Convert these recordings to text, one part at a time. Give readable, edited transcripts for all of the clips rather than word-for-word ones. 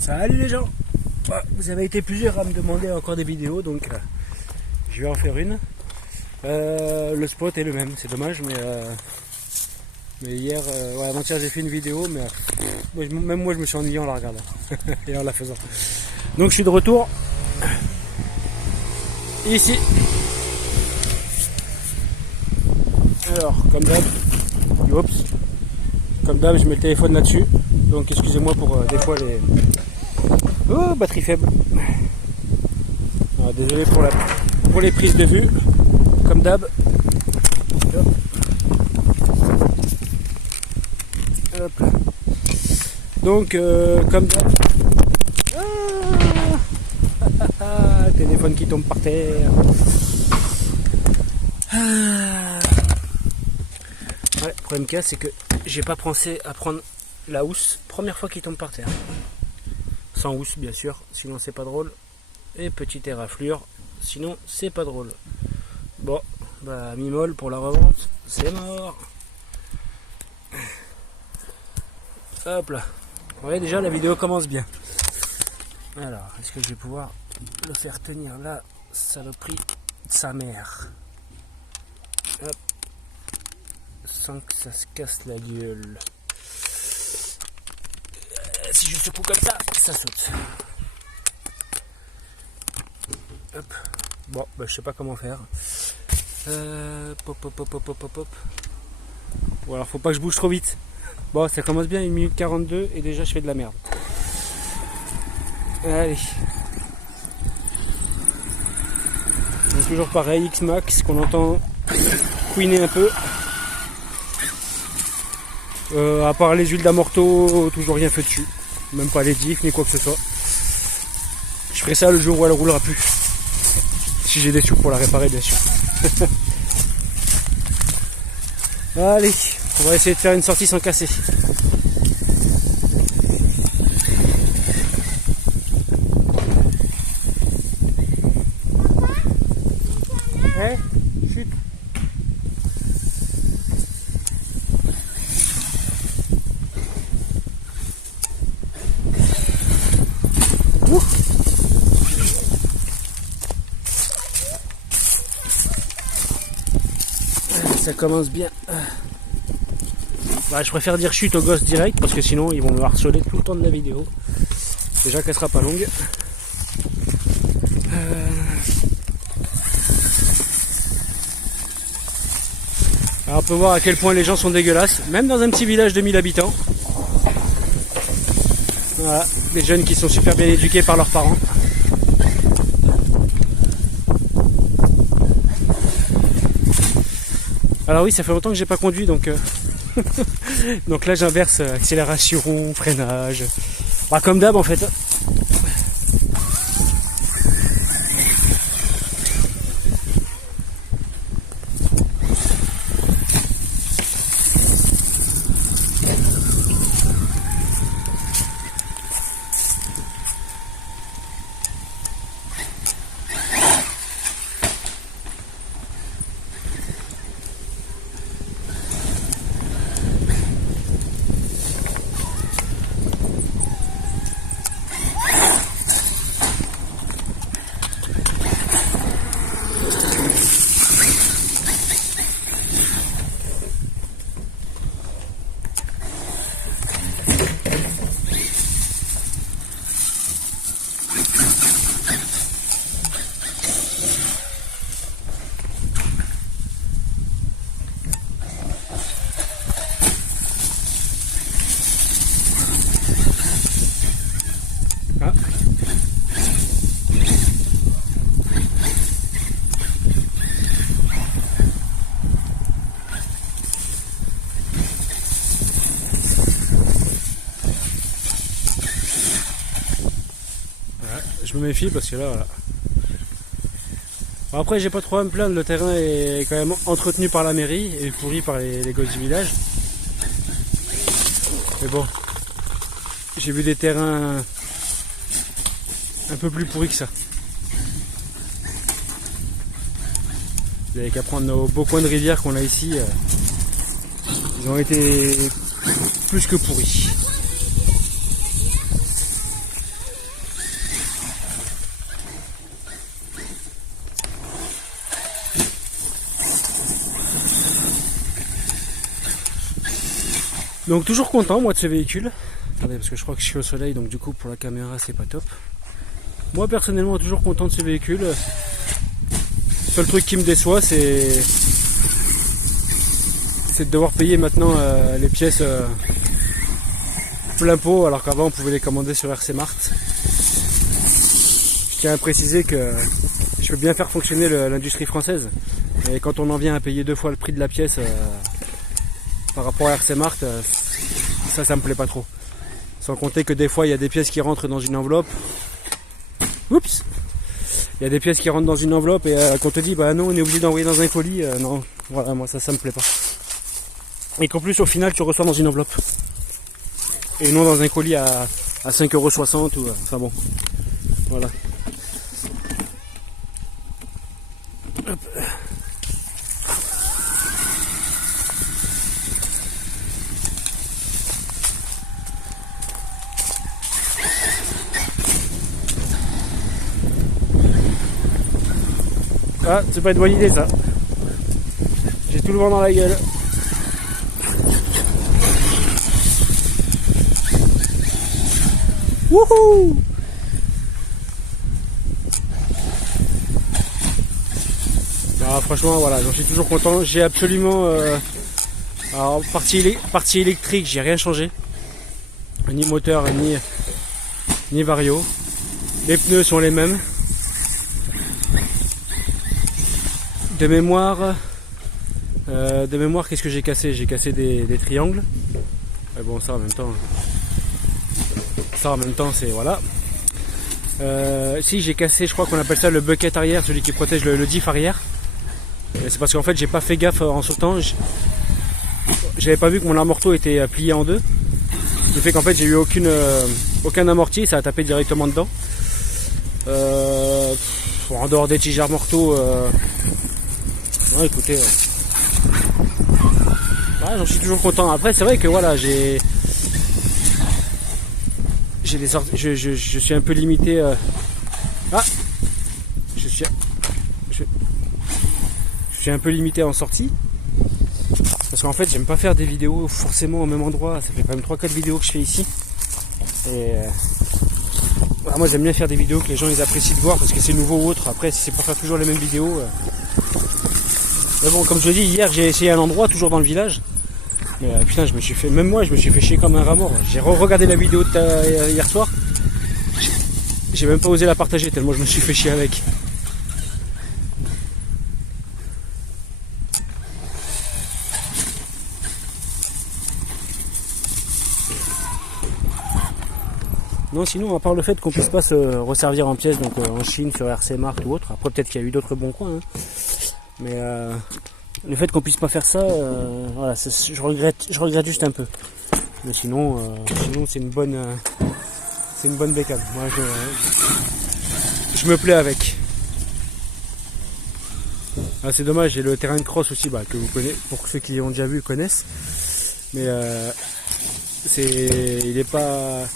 Salut les gens. Vous avez été plusieurs à me demander encore des vidéos, donc je vais en faire une. Le spot est le même, c'est dommage, mais hier, avant-hier j'ai fait une vidéo, mais même moi je me suis ennuyé en la regardant et en la faisant. Donc je suis de retour ici. Alors comme d'hab, je mets le téléphone là-dessus, donc excusez-moi pour des fois les... Oh, batterie faible. Alors, désolé pour les prises de vue, comme d'hab. Hop. Donc, comme d'hab. Téléphone qui tombe par terre. Ouais, le problème qu'il y a, c'est que j'ai pas pensé à prendre la housse première fois qu'il tombe par terre. Sans housse bien sûr, sinon c'est pas drôle. Et petite éraflure, sinon c'est pas drôle. Bon, bah mi-molle pour la revente, c'est mort. Hop là. Vous voyez déjà la vidéo commence bien. Alors, est-ce que je vais pouvoir le faire tenir là, saloperie de sa mère. Hop. Sans que ça se casse la gueule. Si je secoue comme ça saute. Hop. Bon, bah, je sais pas comment faire. Pop. Bon, alors faut pas que je bouge trop vite. Bon, ça commence bien, 1 minute 42 et déjà je fais de la merde. Allez. Donc, toujours pareil, X-Max qu'on entend couiner un peu. À part les huiles d'amorto, toujours rien fait dessus. Même pas les diffs ni quoi que ce soit. Je ferai ça le jour où elle roulera plus. Si j'ai des sous pour la réparer bien sûr. Allez, on va essayer de faire une sortie sans casser. Ouais, chut. Ça commence bien. Bah, je préfère dire chute aux gosses direct parce que sinon ils vont me harceler tout le temps de la vidéo. Déjà qu'elle sera pas longue. Alors on peut voir à quel point les gens sont dégueulasses, même dans un petit village de 1000 habitants. Voilà, des jeunes qui sont super bien éduqués par leurs parents. Alors oui, ça fait longtemps que j'ai pas conduit, donc donc là j'inverse accélération, freinage, bah, comme d'hab en fait. Je me méfie parce que là voilà. Bon, après j'ai pas trop à me plaindre, le terrain est quand même entretenu par la mairie et pourri par les gosses du village. Mais bon, j'ai vu des terrains un peu plus pourris que ça. Vous n'avez qu'à prendre nos beaux coins de rivière qu'on a ici. Ils ont été plus que pourris. Donc toujours content moi de ce véhicule. Attendez, parce que je crois que je suis au soleil, donc du coup pour la caméra c'est pas top. Moi personnellement toujours content de ce véhicule. Seul truc qui me déçoit c'est de devoir payer maintenant les pièces plein pot, alors qu'avant on pouvait les commander sur RC Mart. Je tiens à préciser que je peux bien faire fonctionner l'industrie française, et quand on en vient à payer 2 fois le prix de la pièce par rapport à RC Mart, ça me plaît pas trop. Sans compter que des fois il y a des pièces qui rentrent dans une enveloppe. Oups! Il y a des pièces qui rentrent dans une enveloppe et qu'on te dit bah non, on est obligé d'envoyer dans un colis. Non, voilà, moi ça me plaît pas. Et qu'en plus au final tu reçois dans une enveloppe. Et non dans un colis à 5,60 € ou enfin bon. Voilà. Hop. Ah, c'est pas une bonne idée ça. J'ai tout le vent dans la gueule. Wouhou! Ah, franchement voilà, j'en suis toujours content. J'ai absolument alors partie électrique, j'ai rien changé. Ni moteur, ni vario. Les pneus sont les mêmes. De mémoire, qu'est-ce que j'ai cassé? J'ai cassé des triangles. Mais bon, ça en même temps, c'est voilà. Si j'ai cassé, je crois qu'on appelle ça le bucket arrière, celui qui protège le diff arrière. Et c'est parce qu'en fait, j'ai pas fait gaffe en sautant. J'avais pas vu que mon amorto était plié en deux. Ce qui fait qu'en fait, j'ai eu aucun amorti, ça a tapé directement dedans. En dehors des tiges amorto. Ouais, écoutez, j'en suis toujours content. Après, c'est vrai que voilà, je suis un peu limité. Je suis un peu limité en sortie. Parce qu'en fait, j'aime pas faire des vidéos forcément au même endroit. Ça fait quand même 3-4 vidéos que je fais ici. Et moi, j'aime bien faire des vidéos que les gens ils apprécient de voir parce que c'est nouveau ou autre. Après, si c'est pour faire toujours les mêmes vidéos. Mais bon, comme je dis, hier j'ai essayé un endroit, toujours dans le village. Mais putain, même moi, je me suis fait chier comme un rat mort. J'ai regardé la vidéo hier soir. J'ai même pas osé la partager tellement je me suis fait chier avec. Non, sinon, à part le fait qu'on puisse pas se resservir en pièces, donc en Chine, sur RC Mart ou autre. Après, peut-être qu'il y a eu d'autres bons coins. Hein. Mais le fait qu'on puisse pas faire ça, voilà, je regrette juste un peu. Mais sinon c'est une bonne bécane. Moi, je me plais avec. Ah, c'est dommage, j'ai le terrain de cross aussi, que vous connaissez, pour ceux qui l'ont déjà vu connaissent. Mais il est pas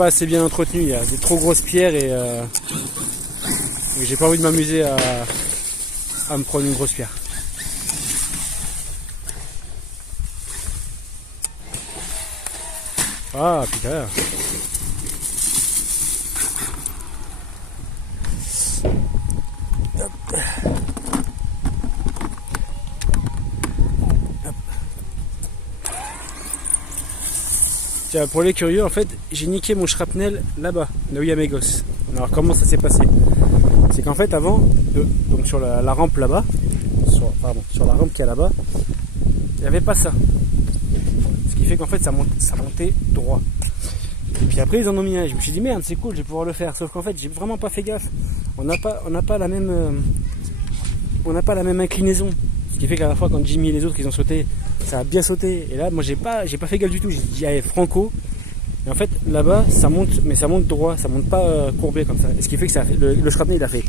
assez bien entretenu. Il y a des trop grosses pierres et j'ai pas envie de m'amuser à me prendre une grosse pierre. Ah putain. Hop. Hop. Tiens, pour les curieux, en fait, j'ai niqué mon shrapnel là-bas, là où il y a mes gosses. Alors comment ça s'est passé? C'est qu'en fait avant, donc sur la rampe là-bas, sur la rampe qui est là-bas, il n'y avait pas ça. Ce qui fait qu'en fait ça montait droit. Et puis après ils en ont mis un, et je me suis dit merde c'est cool, je vais pouvoir le faire. Sauf qu'en fait j'ai vraiment pas fait gaffe. On n'a pas la même inclinaison. Ce qui fait qu'à la fois quand Jimmy et les autres ils ont sauté, ça a bien sauté. Et là moi j'ai pas fait gaffe du tout. J'ai dit allez franco. Et en fait là-bas ça monte, mais ça monte droit, ça monte pas courbé comme ça. Et ce qui fait que ça a fait, le shrapnel il a fait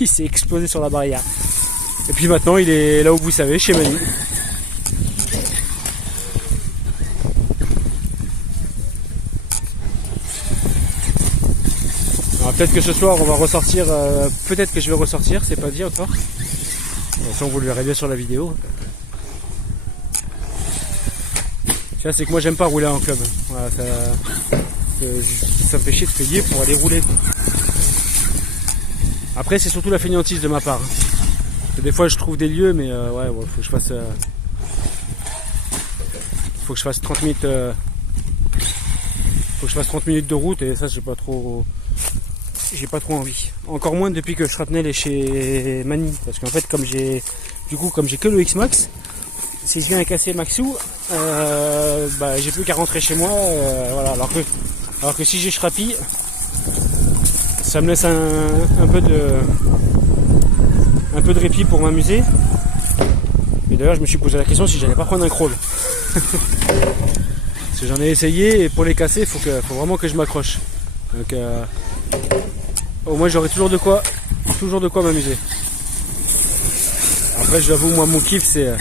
il s'est explosé sur la barrière. Et puis maintenant il est là où vous savez, chez Manu. Alors peut-être que ce soir on va ressortir, peut-être que je vais ressortir, c'est pas dit encore. De toute façon vous le verrez bien sur la vidéo. Ça, c'est que moi j'aime pas rouler en club. Voilà, ça me fait chier de payer pour aller rouler. Après, c'est surtout la fainéantise de ma part. Des fois, je trouve des lieux, mais ouais, faut que je fasse. Faut que je fasse 30 minutes. Faut que je fasse 30 minutes de route et ça, j'ai pas trop envie. Encore moins depuis que Shrapnel est chez Mani, parce qu'en fait, comme j'ai que le X-Max, si je viens à casser Maxou, j'ai plus qu'à rentrer chez moi. Voilà. Alors que si j'ai Shrapi, ça me laisse un peu de répit pour m'amuser. Et d'ailleurs, je me suis posé la question si j'allais pas prendre un crawl. Parce que j'en ai essayé et pour les casser, il faut vraiment que je m'accroche. Donc au moins j'aurai toujours de quoi m'amuser. Après, je l'avoue, moi mon kiff c'est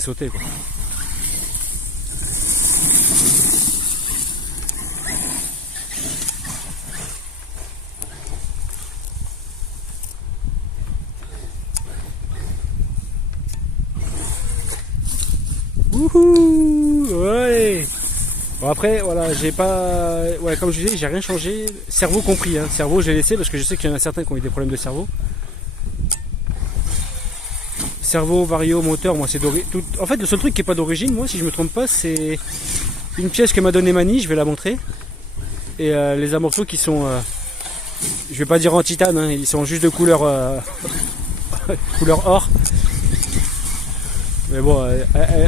sauter, quoi. Wouhou, ouais. Bon, après, voilà, j'ai pas, ouais, comme je disais, j'ai rien changé, cerveau compris, hein. Cerveau, j'ai laissé parce que je sais qu'il y en a certains qui ont eu des problèmes de cerveau. Cerveau, vario, moteur, moi c'est d'origine. En fait, le seul truc qui est pas d'origine, moi, si je me trompe pas, c'est une pièce que m'a donné Mani, je vais la montrer. Et les amorceaux qui sont, je vais pas dire en titane, hein, ils sont juste de couleur, couleur or. Mais bon,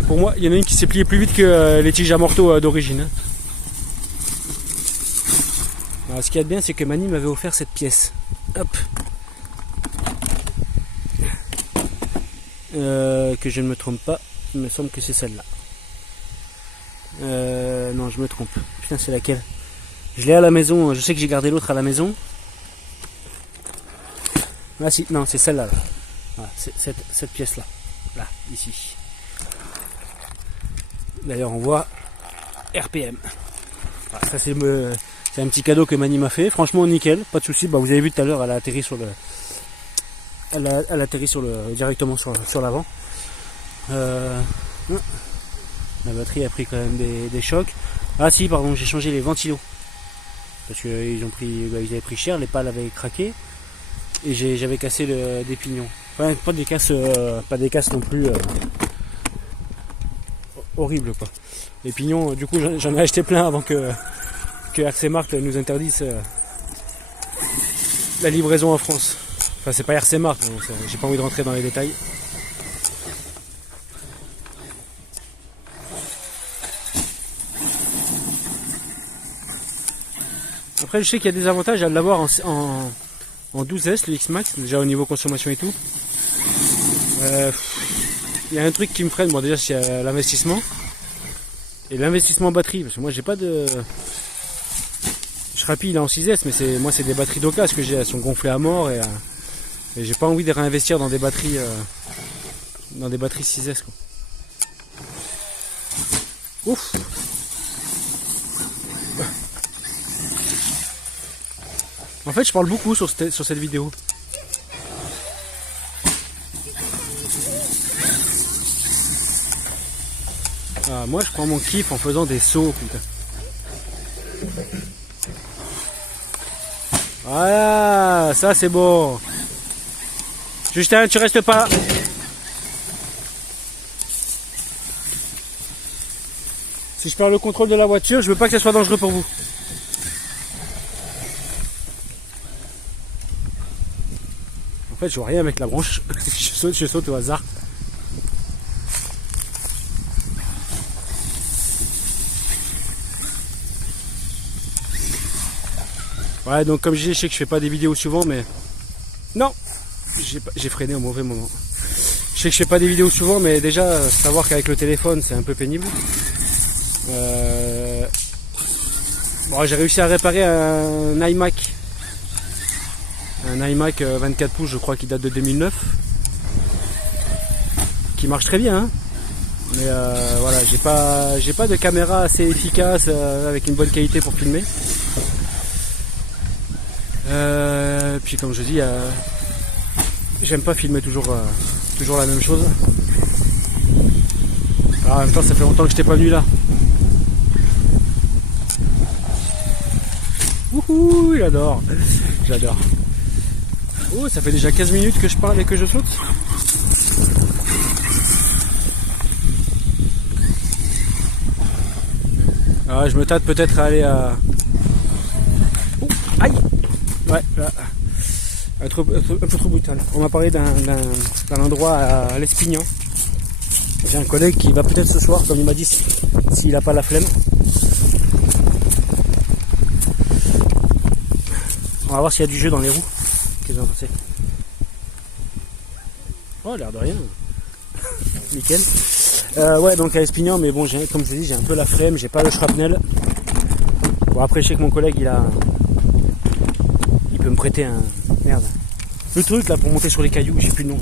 pour moi, il y en a une qui s'est pliée plus vite que les tiges à morteau d'origine. Hein. Alors, ce qu'il y a de bien, c'est que Mani m'avait offert cette pièce. Hop. Que je ne me trompe pas, il me semble que c'est celle-là. Non, je me trompe. Putain, c'est laquelle? Je l'ai à la maison, je sais que j'ai gardé l'autre à la maison. Ah si, non, c'est celle-là. Là. Voilà, c'est cette pièce-là. Là, ici. D'ailleurs, on voit RPM. Voilà, ça, c'est un petit cadeau que Mani m'a fait. Franchement, nickel, pas de souci. Bah, vous avez vu tout à l'heure, elle a atterri sur le. Elle atterrit directement sur l'avant. La batterie a pris quand même des chocs. Ah si, pardon, j'ai changé les ventilos. Parce qu'ils avaient pris cher, les pales avaient craqué. Et j'avais cassé des pignons. Enfin, pas des casses non plus horribles, quoi. Les pignons, du coup, j'en ai acheté plein avant que RC Mart nous interdise la livraison en France. Enfin, c'est pas RC Mart, j'ai pas envie de rentrer dans les détails. Après, je sais qu'il y a des avantages à l'avoir en 12S, le X-Max, déjà au niveau consommation et tout. Il y a un truc qui me freine, bon déjà c'est l'investissement. Et l'investissement batterie, parce que moi j'ai pas de... Shrapi il est en 6S, mais moi c'est des batteries d'occasion que j'ai, elles sont gonflées à mort et j'ai pas envie de réinvestir dans des batteries 6S, quoi. Ouf. En fait je parle beaucoup sur cette vidéo. Ah, moi je prends mon kiff en faisant des sauts, putain. Voilà, ça c'est bon. Justin, tu restes pas. Si je perds le contrôle de la voiture, je veux pas que ça soit dangereux pour vous. En fait, je vois rien avec la branche. je saute au hasard. Ouais, donc comme je disais, je sais que je fais pas des vidéos souvent, mais... Non, j'ai freiné au mauvais moment. Je sais que je fais pas des vidéos souvent, mais déjà, savoir qu'avec le téléphone, c'est un peu pénible. Bon, j'ai réussi à réparer un iMac. Un iMac 24 pouces, je crois, qui date de 2009. Qui marche très bien, hein. Mais voilà, j'ai pas de caméra assez efficace avec une bonne qualité pour filmer. Puis comme je dis, j'aime pas filmer toujours la même chose. Alors, en même temps, ça fait longtemps que je t'ai pas venu là. Wouhou, j'adore. J'adore. Oh, ça fait déjà 15 minutes que je parle et que je saute. Ah, je me tâte peut-être à aller à... Oh, aïe. Ouais, là. Un peu trop brutal. On m'a parlé d'un endroit à l'Espignan. J'ai un collègue qui va peut-être ce soir, comme il m'a dit, s'il n'a pas la flemme. On va voir s'il y a du jeu dans les roues. Qu'est-ce que vous en pensez? Oh, l'air de rien. Nickel. Ouais, donc à Espignan, mais bon, comme je vous dis, j'ai un peu la flemme, j'ai pas le shrapnel. Bon, après, je sais que mon collègue, il peut me prêter un... Merde. Le truc là pour monter sur les cailloux, j'ai plus le nom.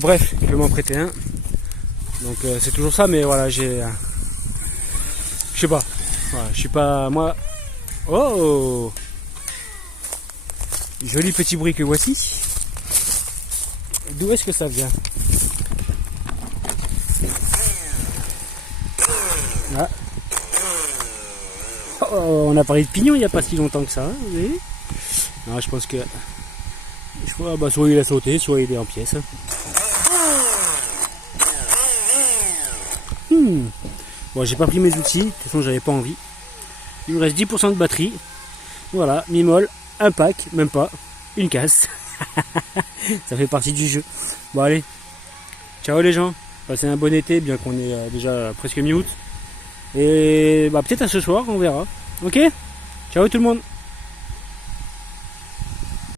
Bref, il peut m'en prêter un. Donc c'est toujours ça, mais voilà, je sais pas. Voilà, je suis pas... Moi... Oh, joli petit bruit que voici. D'où est-ce que ça vient? Ah. Oh, on a parlé de pignon il n'y a pas si longtemps que ça, hein, vous voyez? Non, je pense que... bah, soit il a sauté, soit il est en pièces. Bon, j'ai pas pris mes outils, de toute façon j'avais pas envie. Il me reste 10% de batterie. Voilà, mi-molle, un pack, même pas, une casse. Ça fait partie du jeu. Bon allez, ciao les gens, passez un bon été, bien qu'on est déjà presque mi-août. Et bah peut-être à ce soir, on verra. Ok? Ciao tout le monde.